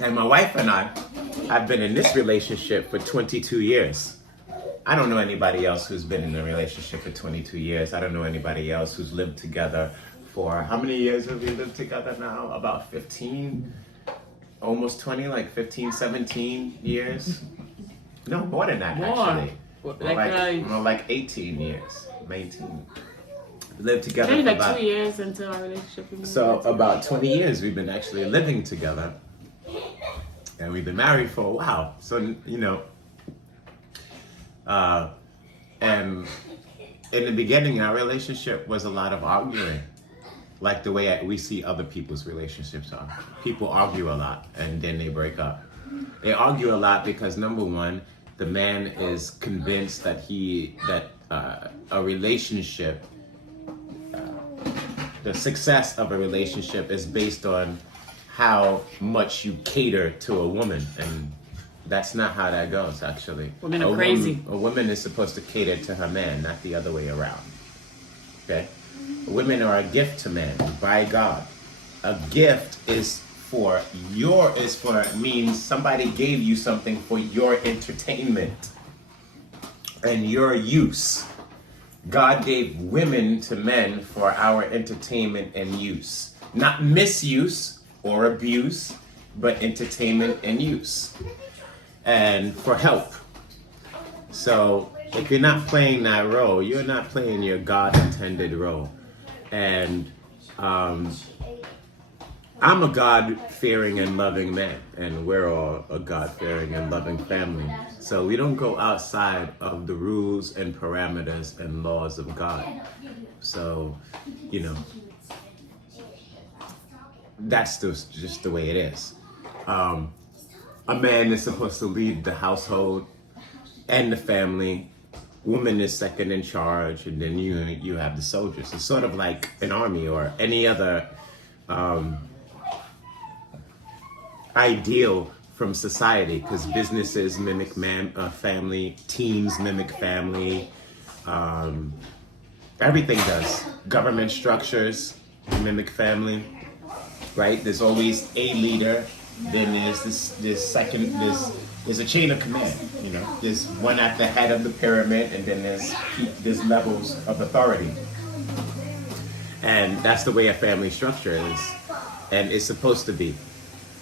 And my wife and I have been in this relationship for 22 years. I don't know anybody else who's been in a relationship for 22 years. I don't know anybody else who's lived together for, how many years have we lived together now? About 15, almost 20, like 15, 17 years? No, more than that, actually. More like 18 years, 19. We lived together maybe for like about 2 years into our relationship. So about 20 years we've been actually living together. And we've been married for a while. So, you know, and in the beginning, our relationship was a lot of arguing. Like the way we see other people's relationships are. People argue a lot and then they break up. They argue a lot because, number one, the man is convinced that a relationship, the success of a relationship is based on how much you cater to a woman, and that's not how that goes, actually. Women are crazy. A woman is supposed to cater to her man, not the other way around. Okay? Women are a gift to men by God. A gift means somebody gave you something for your entertainment and your use. God gave women to men for our entertainment and use. Not misuse or abuse, but entertainment and use. And for help. So if you're not playing that role, you're not playing your God-intended role. And I'm a God-fearing and loving man, and we're all a God-fearing and loving family. So we don't go outside of the rules and parameters and laws of God. So, you know, that's just the way it is. A man is supposed to lead the household and the family. Woman is second in charge, and then you have the soldiers. It's sort of like an army or any other ideal from society, because businesses mimic family, teams mimic family, everything does. Government structures mimic family, right? There's always a leader. Then there's a chain of command, you know. There's one at the head of the pyramid, and then there's levels of authority. And that's the way a family structure is. And it's supposed to be,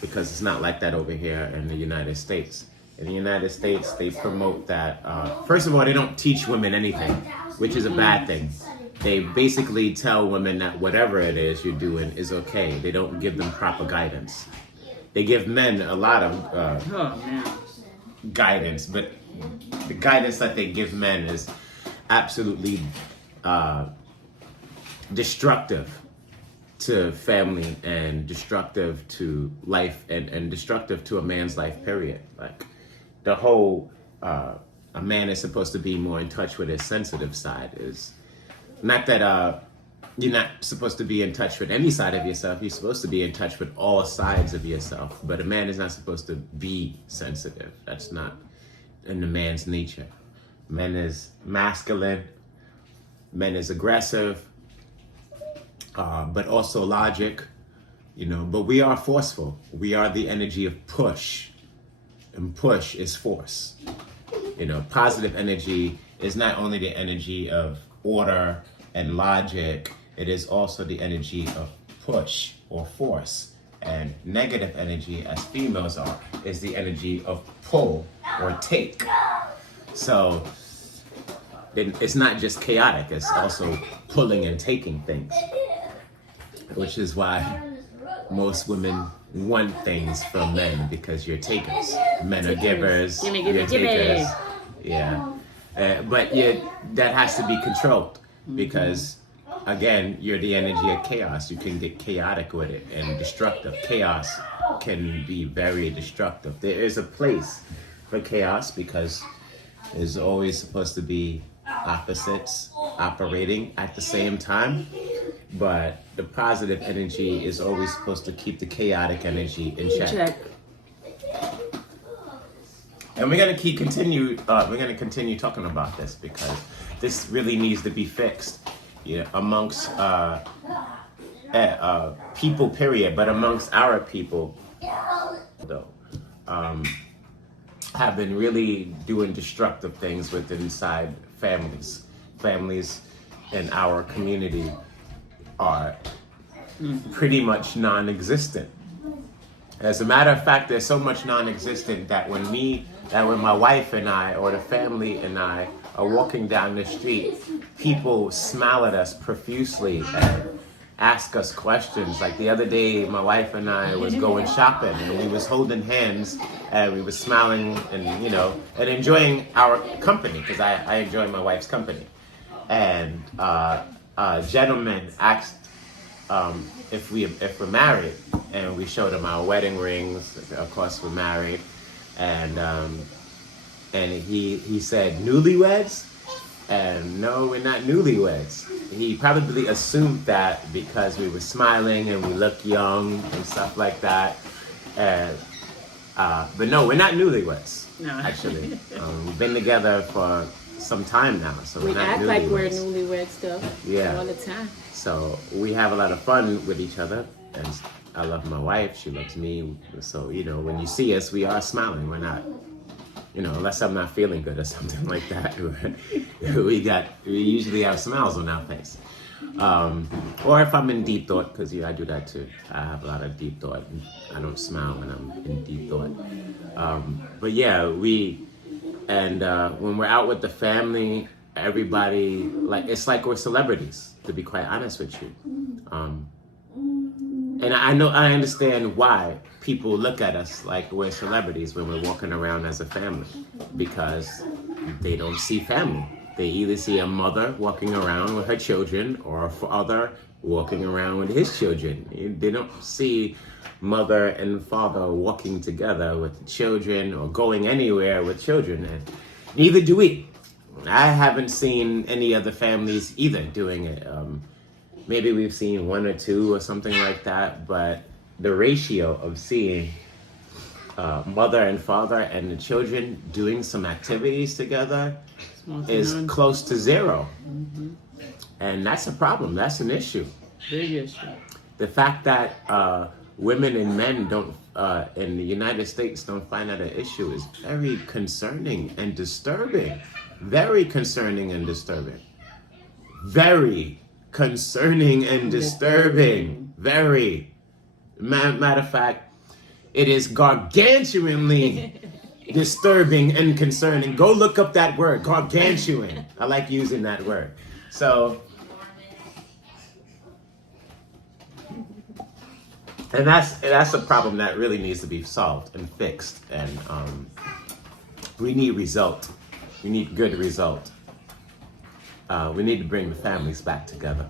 because it's not like that over here in the United States. In the United States, they promote that, first of all, they don't teach women anything, which is a bad thing. They basically tell women that whatever it is you're doing is okay. They don't give them proper guidance. They give men a lot of guidance, but the guidance that they give men is absolutely destructive to family and destructive to life and destructive to a man's life, period. Like the whole, a man is supposed to be more in touch with his sensitive side. Is not that you're not supposed to be in touch with any side of yourself. You're supposed to be in touch with all sides of yourself. But a man is not supposed to be sensitive. That's not in the man's nature. Man is masculine. Man is aggressive. But also logic, you know. But we are forceful. We are the energy of push. And push is force. You know, positive energy is not only the energy of order and logic, it is also the energy of push or force. And negative energy, as females are, is the energy of pull or take. So it's not just chaotic, it's also pulling and taking things. Which is why most women want things from men, because you're takers. Men are givers, you're takers. Yeah. But that has to be controlled, because again, you're the energy of chaos. You can get chaotic with it and destructive. Chaos can be very destructive. There is a place for chaos, because there's always supposed to be opposites operating at the same time. But the positive energy is always supposed to keep the chaotic energy in check. And we're gonna continue talking about this, because this really needs to be fixed, you know, amongst people, period, but amongst our people. though, have been really doing destructive things with inside families. Families in our community are pretty much non-existent. As a matter of fact, they're so much non-existent that when my wife and I, or the family and I, are walking down the street, people smile at us profusely and ask us questions. Like the other day, my wife and I was going shopping, and we was holding hands, and we was smiling, and and enjoying our company, because I enjoy my wife's company. And a gentleman asked if we're married, and we showed him our wedding rings. Of course, we're married, and he said, "Newlyweds?" And no, we're not newlyweds. He probably assumed that because we were smiling and we look young and stuff like that. And but no, we're not newlyweds. No. Actually, we've been together for some time now, so We we're not act newlyweds. like we're newlywed stuff. Yeah. All the time. So we have a lot of fun with each other, and I love my wife, she loves me. So, when you see us, we are smiling. We're not, unless I'm not feeling good or something like that, we usually have smiles on our face. Or if I'm in deep thought, because I do that too. I have a lot of deep thought. I don't smile when I'm in deep thought. But yeah, when we're out with the family, everybody, it's like we're celebrities, to be quite honest with you. And I understand why people look at us like we're celebrities when we're walking around as a family, because they don't see family. They either see a mother walking around with her children, or a father walking around with his children. They don't see mother and father walking together with the children, or going anywhere with children, and neither do we. I haven't seen any other families either doing it. Maybe we've seen one or two or something like that, but the ratio of seeing mother and father and the children doing some activities together is close to zero. Mm-hmm. And that's a problem. That's an issue. Big issue. The fact that women and men in the United States don't find that an issue is very concerning and disturbing. Very concerning and disturbing. Very concerning and disturbing. Very. Matter of fact, it is gargantuanly disturbing and concerning. Go look up that word, gargantuan. I like using that word. So, and that's a problem that really needs to be solved and fixed. And we need result. We need good result. We need to bring the families back together.